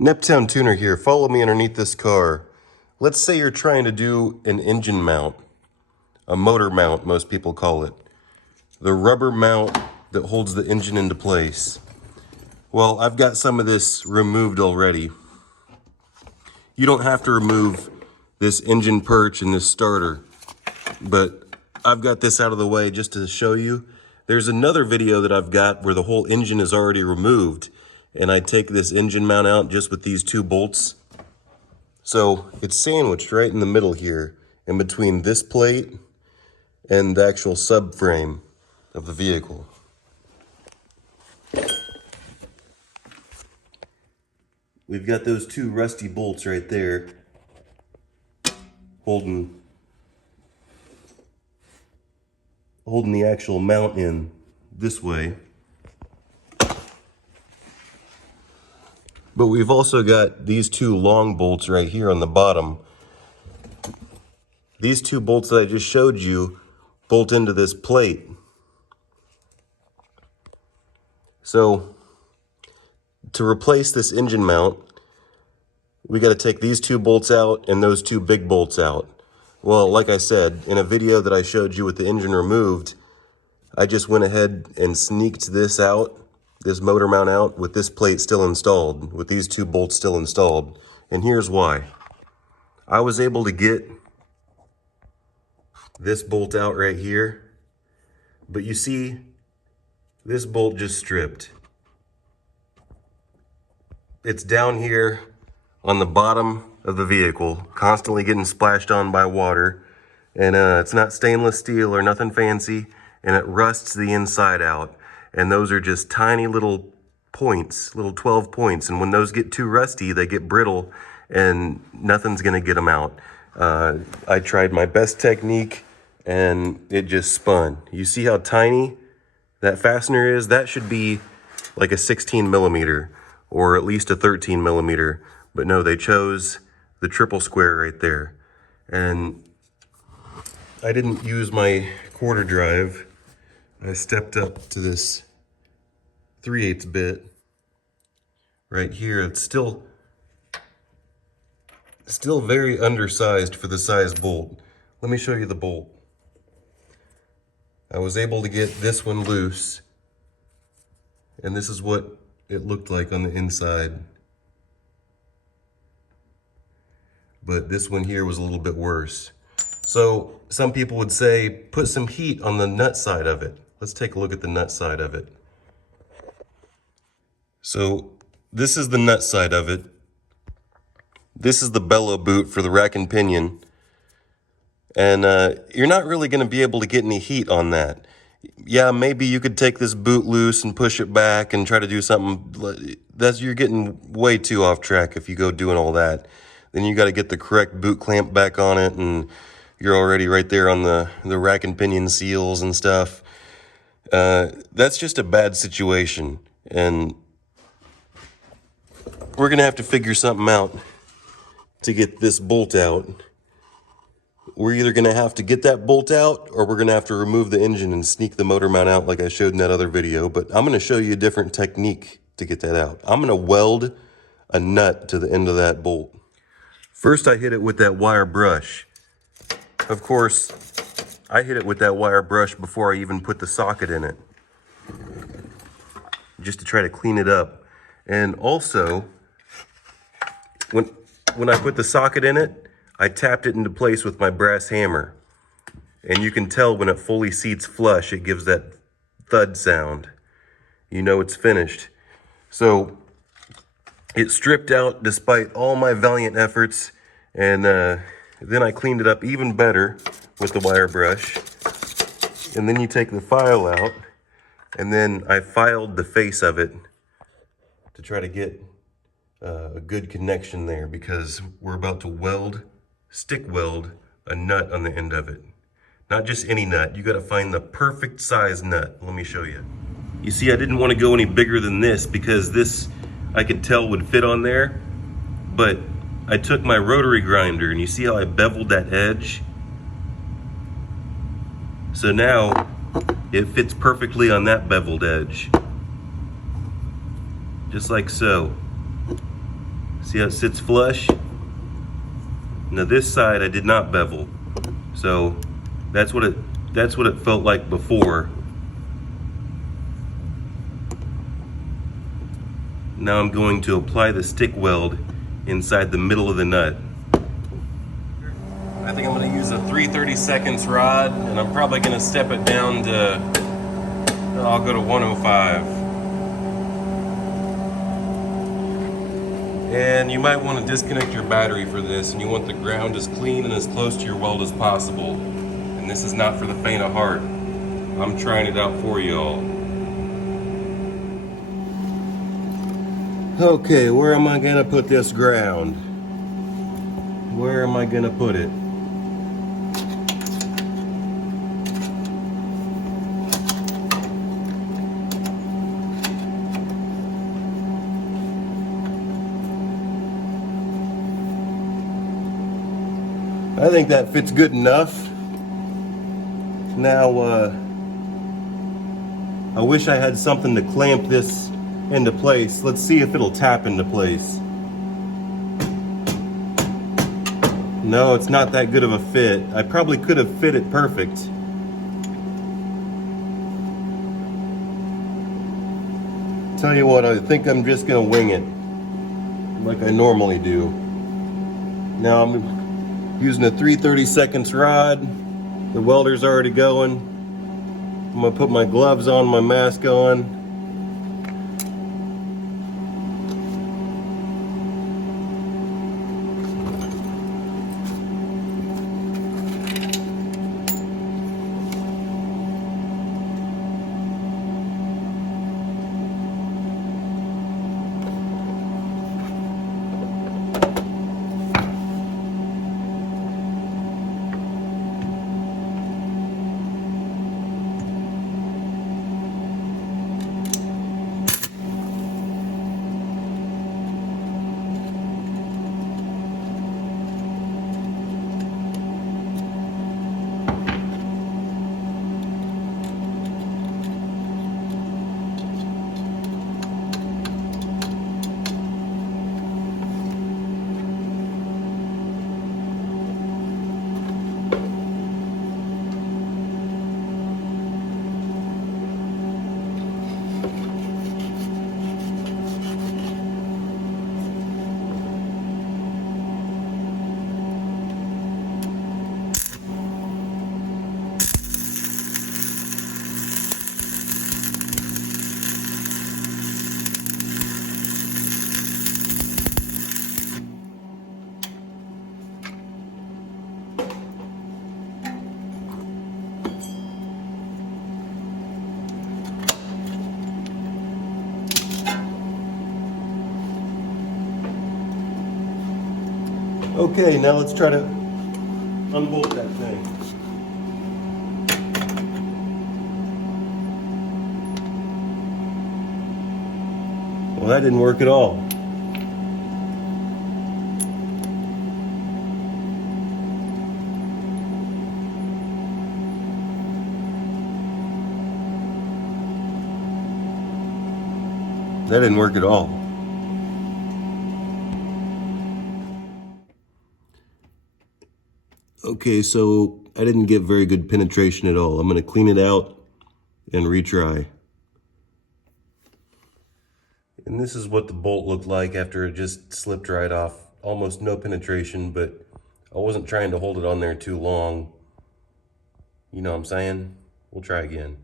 Neptown Tuner here. Follow me underneath this car. Let's say you're trying to do an engine mount, a motor mount, most people call it. The rubber mount that holds the engine into place. Well, I've got some of this removed already. You don't have to remove this engine perch and this starter, but I've got this out of the way just to show you. There's another video that I've got where the whole engine is already removed, and I take this engine mount out just with these two bolts. So it's sandwiched right in the middle here, in between this plate and the actual subframe of the vehicle. We've got those two rusty bolts right there holding the actual mount in this way. But we've also got these two long bolts right here on the bottom. These two bolts that I just showed you bolt into this plate. So to replace this engine mount, we got to take these two bolts out and those two big bolts out. Well, like I said, in a video that I showed you with the engine removed, I just went ahead and sneaked this out, this motor mount out, with this plate still installed, with these two bolts still installed. And here's why. I was able to get this bolt out right here, but you see, this bolt just stripped. It's down here on the bottom of the vehicle, constantly getting splashed on by water, and it's not stainless steel or nothing fancy, and it rusts the inside out. And those are just tiny little points, little 12 points, and when those get too rusty, they get brittle, and nothing's gonna get them out. I tried my best technique, and it just spun. You see how tiny that fastener is? That should be like a 16 millimeter, or at least a 13 millimeter, but no, they chose the triple square right there. And I didn't use my quarter drive. I stepped up to this 3/8 bit right here. It's still very undersized for the size bolt. Let me show you the bolt. I was able to get this one loose, and this is what it looked like on the inside. But this one here was a little bit worse. So some people would say, put some heat on the nut side of it. Let's take a look at the nut side of it. So this is the nut side of it. This is the bellow boot for the rack and pinion. And you're not really gonna be able to get any heat on that. Yeah, maybe you could take this boot loose and push it back and try to do something. You're getting way too off track if you go doing all that. Then you gotta get the correct boot clamp back on it, and you're already right there on the rack and pinion seals and stuff. That's just a bad situation, and we're gonna have to figure something out to get this bolt out. We're either gonna have to get that bolt out, or we're gonna have to remove the engine and sneak the motor mount out like I showed in that other video. But I'm gonna show you a different technique to get that out. I'm gonna weld a nut to the end of that bolt. First, I hit it with that wire brush. Of course, I hit it with that wire brush before I even put the socket in it, just to try to clean it up. And also, when I put the socket in it, I tapped it into place with my brass hammer. And you can tell when it fully seats flush, it gives that thud sound. You know it's finished. So it stripped out despite all my valiant efforts, and then I cleaned it up even better with the wire brush. And then you take the file out, and then I filed the face of it to try to get a good connection there, because we're about to stick weld a nut on the end of it. Not just any nut, you gotta find the perfect size nut. Let me show you. You see, I didn't want to go any bigger than this, because this I could tell would fit on there, but I took my rotary grinder, and you see how I beveled that edge? So now it fits perfectly on that beveled edge. Just like so. See how it sits flush? Now this side I did not bevel. So that's what it felt like before. Now I'm going to apply the stick weld inside the middle of the nut. I think I'm going to use a 3/32 rod, and I'm probably going to step it down to, I'll go to 105. And you might want to disconnect your battery for this, and you want the ground as clean and as close to your weld as possible. And this is not for the faint of heart. I'm trying it out for you all. Okay, where am I gonna put this ground? Where am I gonna put it? I think that fits good enough. Now, I wish I had something to clamp this into place. Let's see if it'll tap into place. No, it's not that good of a fit. I probably could have fit it perfect. Tell you what, I think I'm just gonna wing it like I normally do. Now I'm using a 3/32 rod. The welder's already going. I'm gonna put my gloves on, my mask on. Okay, now let's try to unbolt that thing. Well, that didn't work at all. That didn't work at all. Okay, so I didn't get very good penetration at all. I'm gonna clean it out and retry. And this is what the bolt looked like after it just slipped right off. Almost no penetration, but I wasn't trying to hold it on there too long. You know what I'm saying? We'll try again.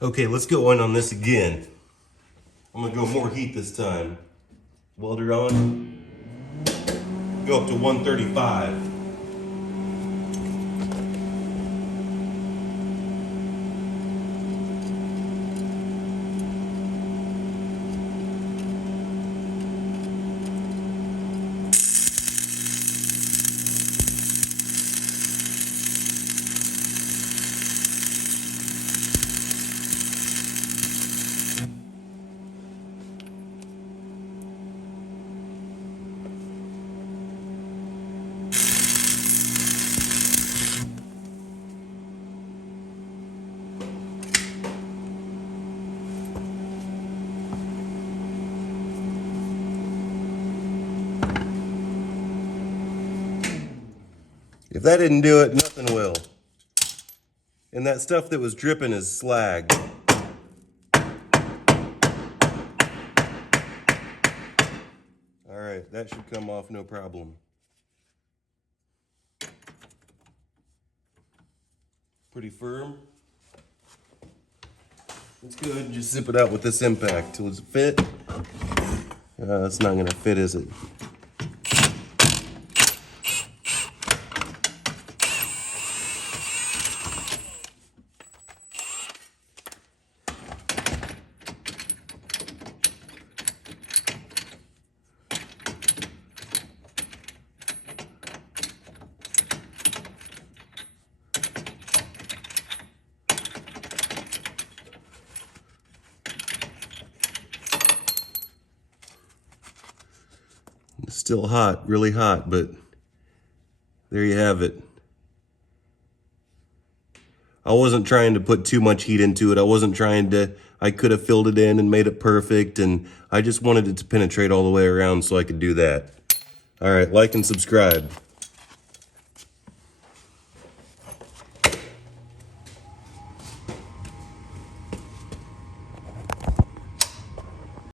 Okay, let's go in on this again. I'm gonna go more heat this time. Welder on. Go up to 135. If that didn't do it, nothing will. And that stuff that was dripping is slag. All right, that should come off no problem. Pretty firm. Let's go ahead and just zip it out with this impact. Does it fit? That's not gonna fit, is it? It's still hot, really hot, but there you have it. I wasn't trying to put too much heat into it. I could have filled it in and made it perfect, and I just wanted it to penetrate all the way around so I could do that. All right, like and subscribe.